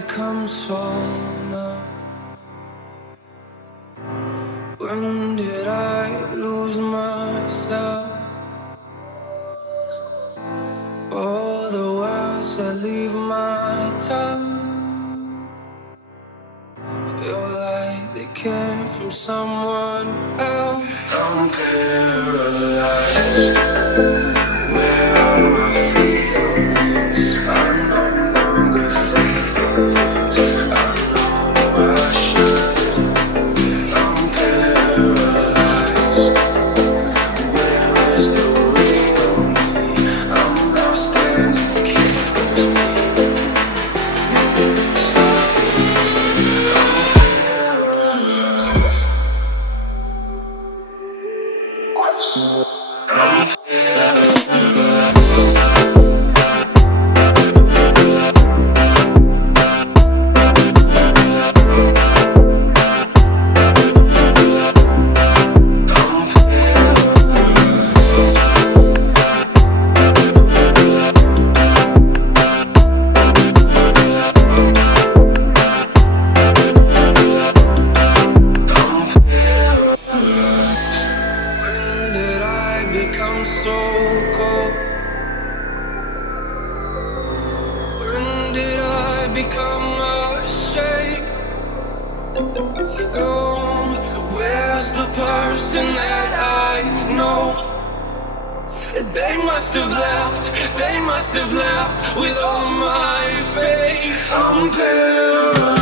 become so numb? When did I lose myself? All the words that leave my tongue feel like they came from someone else. I'm paralyzed. Where are my feelings? I no longer feel things. I know I should. I'm paralyzed. Where is the real me? I'm lost and it kills me inside. I'm paralyzed. When did I become so cold? When did I become ashamed? Oh, where's the person that I know? They must have left with all my faith. I'm paralyzed.